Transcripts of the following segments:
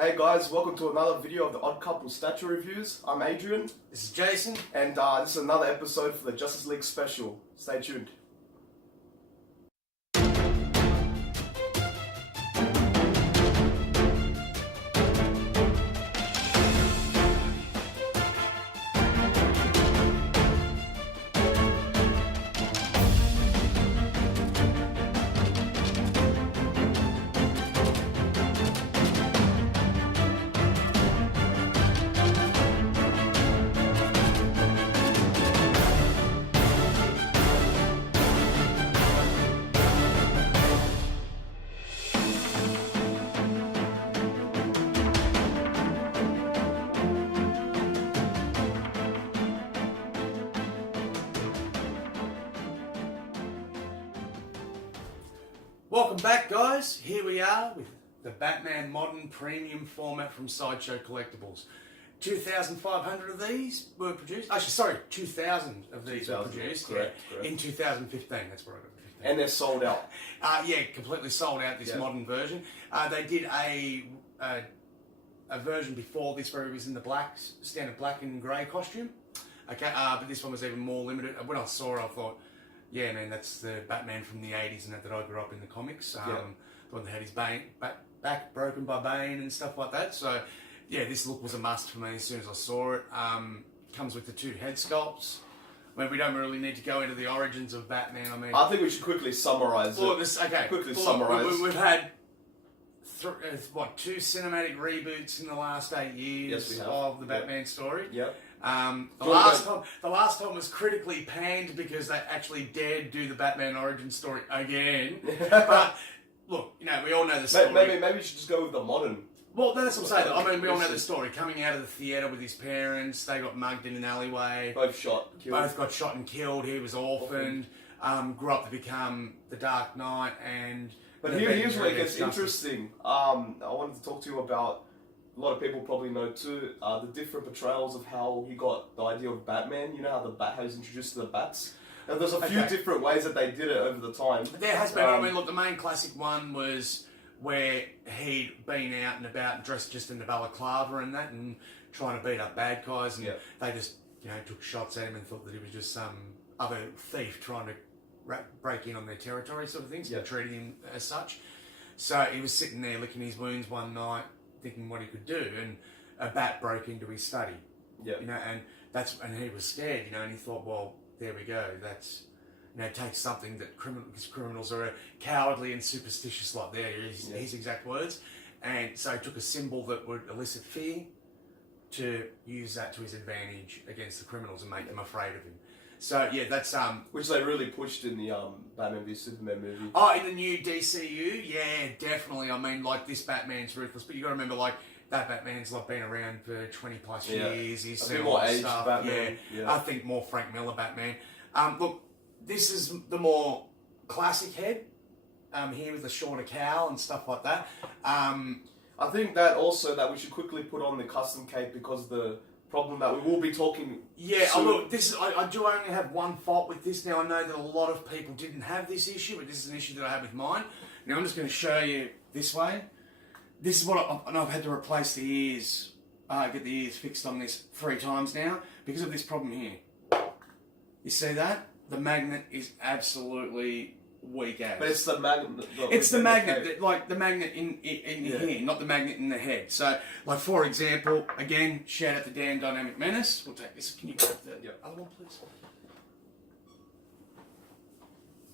Hey guys, welcome to another video of the Odd Couple Statue Reviews. I'm Adrian. This is Jason. And this is another episode for the Justice League special. Stay tuned. Welcome back, guys. Here we are with the Batman Modern Premium format from Sideshow Collectibles. 2,500 of these were produced. Actually, sorry, 2,000 of these were produced correct. in 2015. That's where I got the 15. And they're sold out. Yeah, completely sold out, this modern version. They did a version before this where it was in the standard black and grey costume. Okay, but this one was even more limited. When I saw it, I thought, yeah, man, that's the Batman from the 80s and that I grew up in the comics. The one that had his back broken by Bane and stuff like that. So, yeah, this look was a must for me as soon as I saw it. Comes with the two head sculpts. I mean, we don't really need to go into the origins of Batman. I mean, I think we should quickly summarise it. Quickly summarise. We've had two cinematic reboots in the last 8 years of the Batman story. Yep. The last time was critically panned because they actually dared do the Batman origin story again. But look, you know, we all know the story. Maybe we should just go with the modern. Well, that's what I'm saying. I mean, we all know the story. Coming out of the theatre with his parents, they got mugged in an alleyway. Both got shot and killed. He was orphaned. Grew up to become the Dark Knight, and. But here's where it gets interesting. I wanted to talk to you about. A lot of people probably know too the different portrayals of how he got the idea of Batman. You know how the Bat was introduced to the bats? And there's a few different ways that they did it over the time. There has been, I mean, look, the main classic one was where he'd been out and about dressed just in the balaclava and that and trying to beat up bad guys, and they just, you know, took shots at him and thought that he was just some other thief trying to break in on their territory sort of things, and treating him as such. So he was sitting there licking his wounds one night, thinking what he could do, and a bat broke into his study. You know, and he was scared, you know, and he thought, well, there we go. That's, you know, it takes something that criminals are cowardly and superstitious like that. His exact words. And so he took a symbol that would elicit fear to use that to his advantage against the criminals and make them afraid of him. So yeah, that's which they really pushed in the Batman v Superman movie. Oh, in the new DCU, yeah, definitely. I mean, like, this Batman's ruthless, but you got to remember, like, that Batman's like been around for 20 plus years. He's seen all that stuff. Batman. Yeah, I think more Frank Miller Batman. Look, this is the more classic head. Here with the shorter cowl and stuff like that. I think that also that we should quickly put on the custom cape because the problem that we will be talking. Look, this is. I do only have one fault with this. Now I know that a lot of people didn't have this issue, but this is an issue that I have with mine. Now I'm just going to show you this way. This is what I've had to replace the ears. Get the ears fixed on this 3 times now because of this problem here. You see that? The magnet is absolutely weak as. But it's the magnet. It's the magnet, like the magnet in here, not the magnet in the head. So, like, for example, again, shout out to Dan Dynamic Menace. We'll take this. Can you grab the other one, please?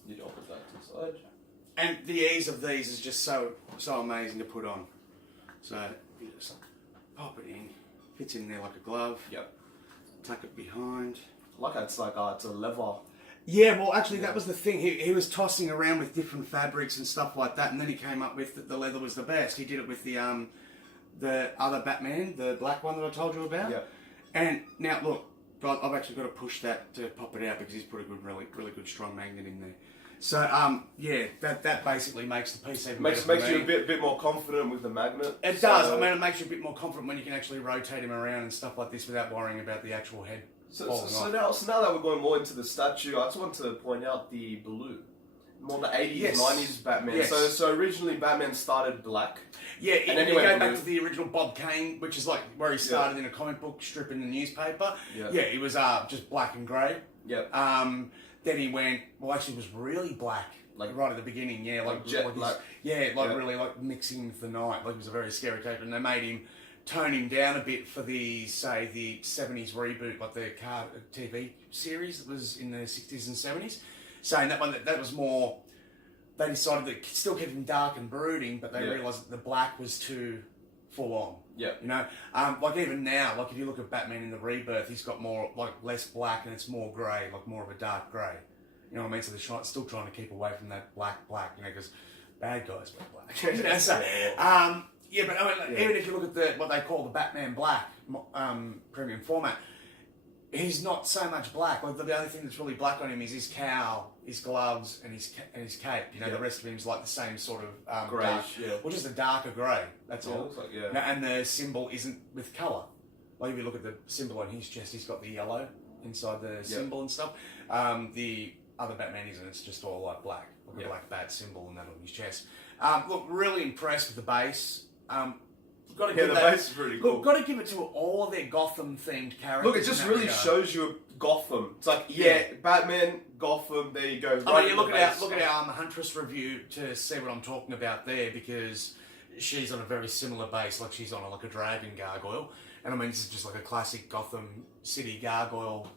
You don't put that to the side. And the ease of these is just so amazing to put on. So you just pop it in, fits in there like a glove. Tuck it behind. Like it's like it's a lever. Yeah, well, actually, that was the thing. He was tossing around with different fabrics and stuff like that, and then he came up with that the leather was the best. He did it with the other Batman, the black one that I told you about. And now, look, I've actually got to push that to pop it out because he's put a really good strong magnet in there. So, that basically makes the piece even better. Makes you a bit more confident with the magnet. It does. I mean, it makes you a bit more confident when you can actually rotate him around and stuff like this without worrying about the actual head. So now that we're going more into the statue, I just want to point out the blue. more the 80s, Yes. 90s Batman. Yes. So originally Batman started black. Yeah, And then you he go went back blue. to the original Bob Kane, which is like where he started in a comic book strip in the newspaper. Yeah. Yeah, it was just black and grey. Yep. Then he went, well, actually, it was really black, like right at the beginning. Yeah, like jet black. Really like mixing with the night. Like he was a very scary character, and they made him tone him down a bit for the 70s reboot, like the TV series that was in the 60s and 70s. Saying that one that was more. They decided that still kept him dark and brooding, but they realised that the black was too full on. Yeah. You know, like even now, like if you look at Batman in the Rebirth, he's got more, like less black and it's more grey, like more of a dark grey. You know what I mean? So they're still trying to keep away from that black, you know, because bad guys wear black. You know, so, yeah, but I mean, even if you look at what they call the Batman Black premium format, he's not so much black. Like the only thing that's really black on him is his cowl, his gloves, and his cape. You know, the rest of him's like the same sort of Greyish, dark, or just a darker grey. That's all. Looks like, You know, and the symbol isn't with colour. Like if you look at the symbol on his chest, he's got the yellow inside the symbol and stuff. The other Batman isn't. It's just all like black, like a black bat symbol and that on his chest. Look, really impressed with the base. Got to give the base is pretty cool. Look, got to give it to all their Gotham themed characters. Look, it just really shows you Gotham. It's like, Batman, Gotham, there you go. I mean, you look at our Huntress review to see what I'm talking about there, because she's on a very similar base, like she's on like a dragon gargoyle. And I mean, this is just like a classic Gotham City gargoyle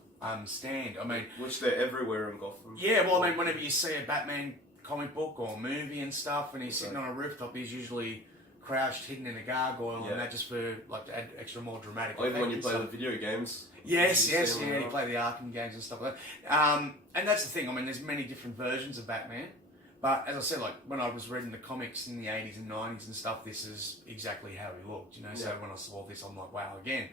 stand. I mean, which they're everywhere in Gotham. Yeah, well, I mean, whenever you see a Batman comic book or movie and stuff, and he's sitting on a rooftop, he's usually crouched, hidden in a gargoyle, and that just for like to add extra more dramatic. Or even when you play the video games. Yes, you play the Arkham games and stuff like that. And that's the thing. I mean, there's many different versions of Batman, but as I said, like when I was reading the comics in the 80s and 90s and stuff, this is exactly how he looked. You know, so when I saw this, I'm like, wow, again,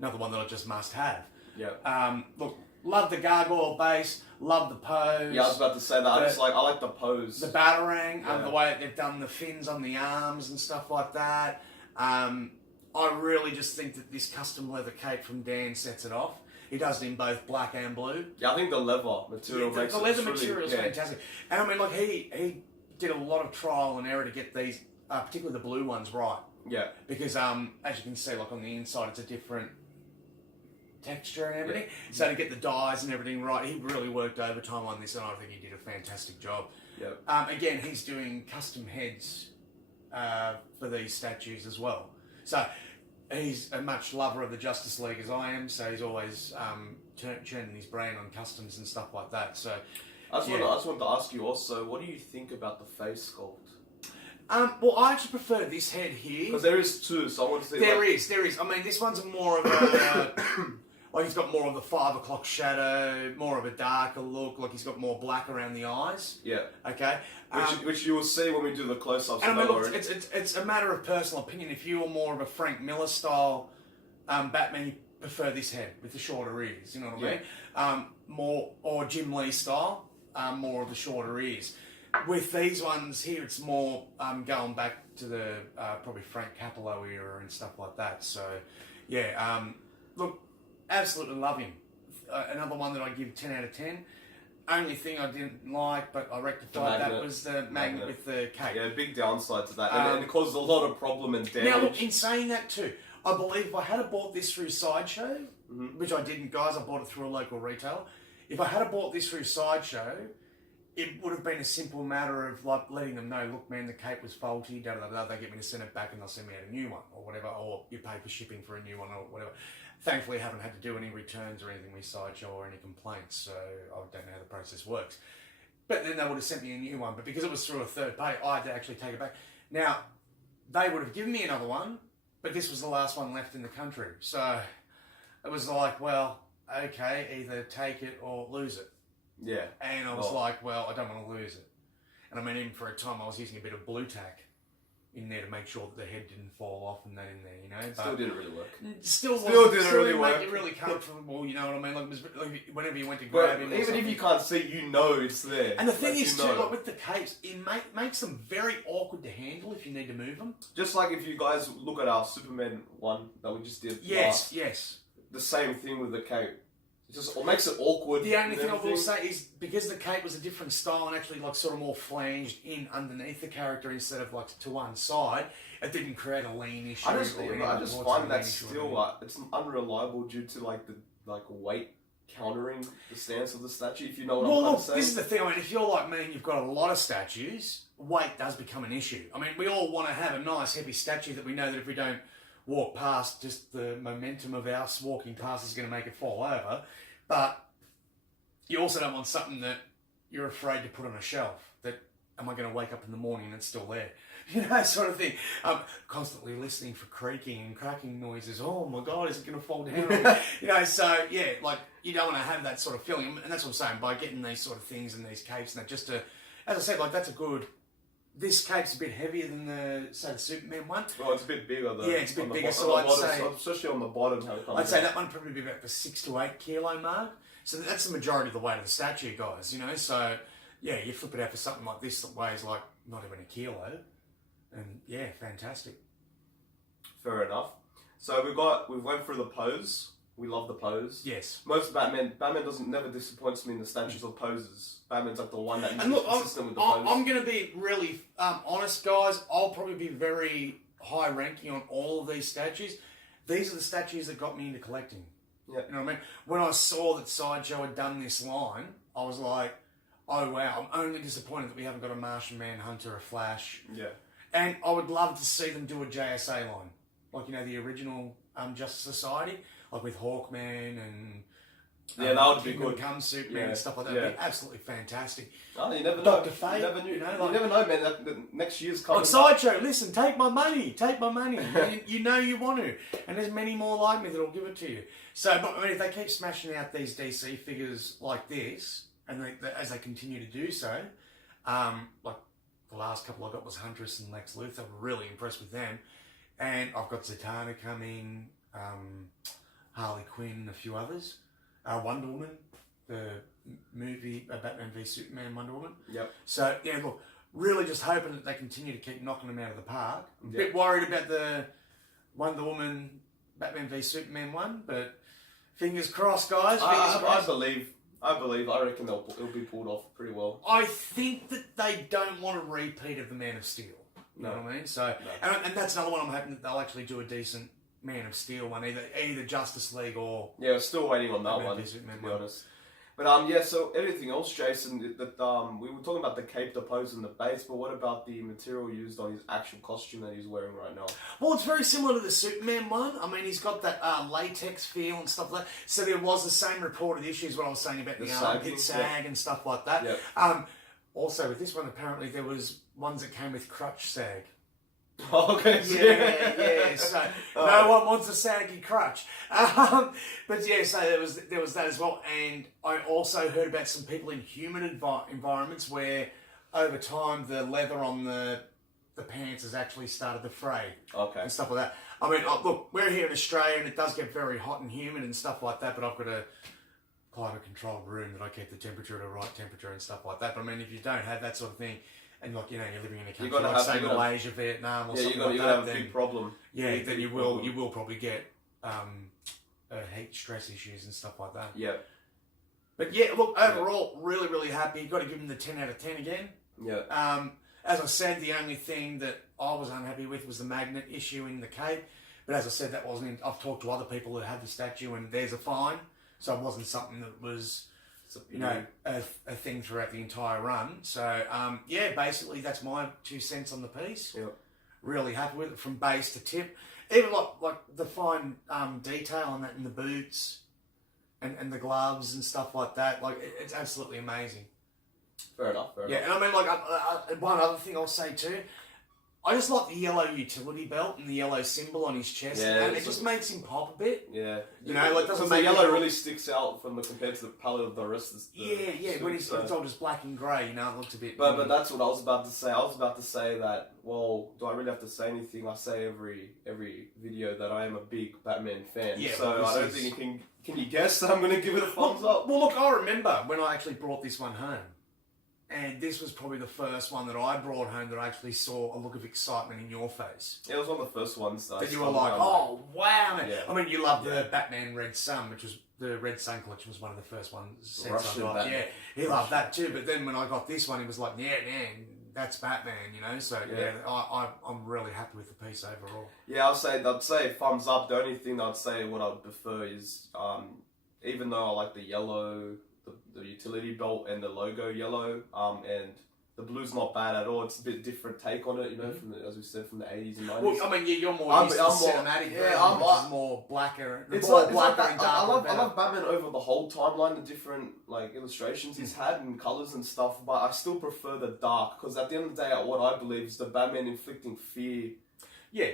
another one that I just must have. Yeah. Look, love the gargoyle base, love the pose. Yeah, I was about to say that. I like the pose. The batarang, the way they've done the fins on the arms and stuff like that. I really just think that this custom leather cape from Dan sets it off. He does it in both black and blue. Yeah, I think the leather material makes it. The leather material is fantastic. And I mean, like he did a lot of trial and error to get these, particularly the blue ones, right. Yeah. Because as you can see, like on the inside, it's a different texture and everything. Yeah. So to get the dyes and everything right, he really worked overtime on this, and I think he did a fantastic job. Yeah. Again, he's doing custom heads for these statues as well. So he's a much lover of the Justice League as I am. So he's always churning his brain on customs and stuff like that. So I just wanted to ask you also, what do you think about the face sculpt? Well, I actually prefer this head here. Because there is two, so I want to see... There is. I mean, this one's more of a... like, he's got more of the 5 o'clock shadow, more of a darker look. Like, he's got more black around the eyes. Yeah. Okay? Which you will see when we do the close-ups. And I mean, look, it's a matter of personal opinion. If you are more of a Frank Miller style Batman, you prefer this head with the shorter ears. You know what I mean? Or Jim Lee style, more of the shorter ears. With these ones here, it's more going back to the probably Frank Capello era and stuff like that. So, yeah, look, absolutely love him. Another one that I give 10 out of 10. Only thing I didn't like, but I rectified that, was the magnet with the cape. Yeah, big downside to that, and it caused a lot of problem and damage. Now, look, in saying that too, I believe if I had bought this through Sideshow, which I didn't, guys, I bought it through a local retailer. If I had bought this through Sideshow, it would have been a simple matter of like letting them know, look, man, the cape was faulty, they get me to send it back and they'll send me out a new one or whatever, or you pay for shipping for a new one or whatever. Thankfully, I haven't had to do any returns or anything with Sideshow or any complaints, so I don't know how the process works. But then they would have sent me a new one, but because it was through a third party, I had to actually take it back. Now, they would have given me another one, but this was the last one left in the country. So it was like, well, okay, either take it or lose it. Yeah. And I was like, well, I don't want to lose it. And I mean, even for a time, I was using a bit of blue tack in there to make sure that the head didn't fall off and that in there, you know. Still didn't really work. Still didn't really work. Make it really comfortable, you know what I mean? Like, it was, like whenever you went to grab him, even if you can't see, you know it's there. And the thing is, too, like with the capes, it makes them very awkward to handle if you need to move them. Just like if you guys look at our Superman one that we just did. Yes. The same thing with the cape. It makes it awkward. The only thing I will say is because the cape was a different style and actually like sort of more flanged in underneath the character instead of like to one side, it didn't create a lean issue. I just find that still it's unreliable due to like the weight countering the stance of the statue. If you know what I'm trying to say. This is the thing. I mean, if you're like me and you've got a lot of statues, weight does become an issue. I mean, we all want to have a nice heavy statue that we know that if we don't walk past, just the momentum of us walking past is going to make it fall over. But you also don't want something that you're afraid to put on a shelf. That, am I going to wake up in the morning and it's still there? You know, sort of thing. Constantly listening for creaking and cracking noises. Oh my God, is it going to fall down? You know, so yeah, like you don't want to have that sort of feeling. And that's what I'm saying, by getting these sort of things and these capes and that, just to, as I said, like that's a good... This cape's a bit heavier than the Superman one. Well, it's a bit bigger though. Yeah, it's a bit bigger, so I'd say... Especially on the bottom. I'd say that one probably be about the 6 to 8 kilo mark. So that's the majority of the weight of the statue, guys, you know? So, yeah, you flip it out for something like this that weighs like not even a kilo. And, yeah, fantastic. Fair enough. So we went through the pose. We love the pose. Yes. Most Batman never disappoints me in the statues or poses. Batman's like the one that is consistent with the pose. pose. I'm going to be really honest, guys. I'll probably be very high ranking on all of these statues. These are the statues that got me into collecting. Yeah. You know what I mean? When I saw that Sideshow had done this line, I was like, oh wow, I'm only disappointed that we haven't got a Martian Manhunter, a Flash. Yeah. And I would love to see them do a JSA line. Like, you know, the original Justice Society. Like with Hawkman and that would be good. Come Superman and stuff like that. Would be absolutely fantastic. Oh, you never know. Dr. Fate. You never know, man. The next year's coming. Like Sideshow, listen, take my money. Take my money. you know you want to. And there's many more like me that'll give it to you. So, but I mean, if they keep smashing out these DC figures like this, and as they continue to do so, like the last couple I got was Huntress and Lex Luthor. I'm really impressed with them. And I've got Zatanna coming, Harley Quinn, and a few others. Wonder Woman, the movie Batman v Superman, Wonder Woman. Yep. So, yeah, look, really just hoping that they continue to keep knocking them out of the park. A bit worried about the Wonder Woman, Batman v Superman one, but fingers crossed, guys. I believe. I reckon it'll be pulled off pretty well. I think that they don't want a repeat of the Man of Steel. You know what I mean? So, and that's another one I'm hoping that they'll actually do a decent Man of Steel one, either Justice League or... Yeah, we're still waiting on that one, to be honest. But yeah, so everything else, Jason, that we were talking about the cape, the pose, and the base, but what about the material used on his actual costume that he's wearing right now? Well, it's very similar to the Superman one. I mean, he's got that latex feel and stuff like that. So there was the same reported issues what I was saying about the armpit sag and stuff like that. Yep. Also, with this one, apparently there was ones that came with crutch sag. Okay. Yeah. So no one wants a saggy crutch. But yeah, so there was that as well. And I also heard about some people in humid environments where over time the leather on the pants has actually started to fray. Okay. And stuff like that. I mean, look, we're here in Australia and it does get very hot and humid and stuff like that, but I've got a climate-controlled room that I keep the temperature at the right temperature and stuff like that. But I mean, if you don't have that sort of thing, and like, you know, you're living in a country like, say, Malaysia, Vietnam, or something like that, you're going to have a big problem. Yeah, then you will probably get heat stress issues and stuff like that. Yeah. But yeah, look, overall, really, really happy. You've got to give him the 10 out of 10 again. Yeah. As I said, the only thing that I was unhappy with was the magnet issue in the cape. But as I said, that wasn't... I've talked to other people that had the statue and theirs are fine. So it wasn't something that was... you know, a thing throughout the entire run. So, yeah, basically that's my 2 cents on the piece. Yep. Really happy with it from base to tip. Even like the fine detail on that in the boots and the gloves and stuff like that. Like, it's absolutely amazing. Fair enough. Yeah, and I mean, like, one other thing I'll say too, I just like the yellow utility belt and the yellow symbol on his chest, and it just makes him pop a bit. Yeah, you know, like doesn't the yellow really sticks out compared to the palette of the rest of the suit, when it's all just black and grey, you know, it looks a bit. But that's what I was about to say. I was about to say that. Well, do I really have to say anything? I say every video that I am a big Batman fan. Yeah, so I don't think you can. Can you guess that I'm going to give it a thumbs up? Well, look, I remember when I actually brought this one home. And this was probably the first one that I brought home that I actually saw a look of excitement in your face. Yeah, it was one of the first ones. That you were like, oh, wow, man. Yeah. I mean, you loved the Batman Red Sun, which was, the Red Sun collection was one of the first ones. Russian I got. Batman. Yeah, he loved that too. But then when I got this one, he was like, yeah, man, that's Batman, you know? So, I'm really happy with the piece overall. Yeah, I'd say thumbs up. The only thing I'd say what I would prefer is, even though I like the yellow, the utility belt and the logo yellow, and the blue's not bad at all. It's a bit different take on it, you know, from the, as we said, from the 80s and 90s. Well, I mean, you're more used to the cinematic version, which is more blacker. It's more like blacker that. and I darker. love Batman over the whole timeline, the different like illustrations he's had and colors and stuff. But I still prefer the dark because at the end of the day, what I believe is the Batman inflicting fear. Yeah.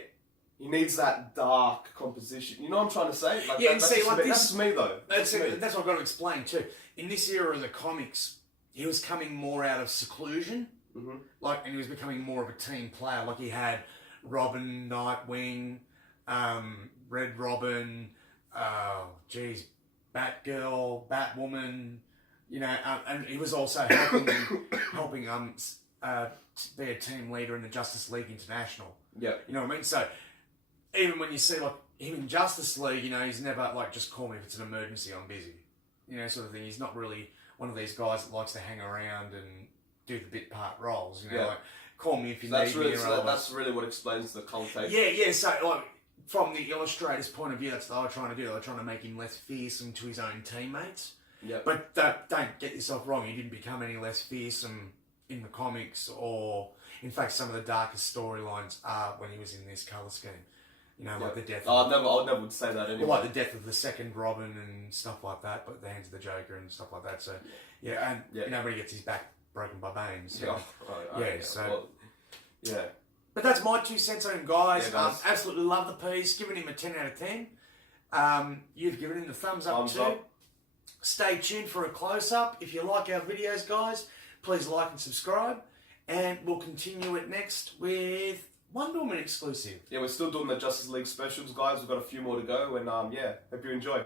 He needs that dark composition. You know what I'm trying to say? Like, yeah, and see, like that's me though. That's what I've got to explain too. In this era of the comics, he was coming more out of seclusion. Mm-hmm. And he was becoming more of a team player. Like he had Robin, Nightwing, Red Robin, Batgirl, Batwoman, you know, and he was also helping be a team leader in the Justice League International. Yeah. You know what I mean? So even when you see like him in Justice League, you know, he's never like, just call me if it's an emergency, I'm busy. You know, sort of thing. He's not really one of these guys that likes to hang around and do the bit part roles, you know, like call me if you need me. That's really what explains the cult take. Yeah. So like from the illustrator's point of view, that's what they were trying to do. They were trying to make him less fearsome to his own teammates. Yeah. But don't get yourself wrong. He didn't become any less fearsome in the comics, or in fact, some of the darkest storylines are when he was in this color scheme. You know, like the death. I never would say that anyway. Like the death of the second Robin and stuff like that, but the hands of the Joker and stuff like that. So you know, when he gets his back broken by Bane. So, yeah. But that's my 2 cents on him, guys. Yeah, guys. Absolutely love the piece. Giving him a 10 out of 10. You've given him the thumbs up too. Stay tuned for a close-up. If you like our videos, guys, please like and subscribe. And we'll continue it next with Wonder Woman exclusive. Yeah, we're still doing the Justice League specials, guys. We've got a few more to go. And hope you enjoy.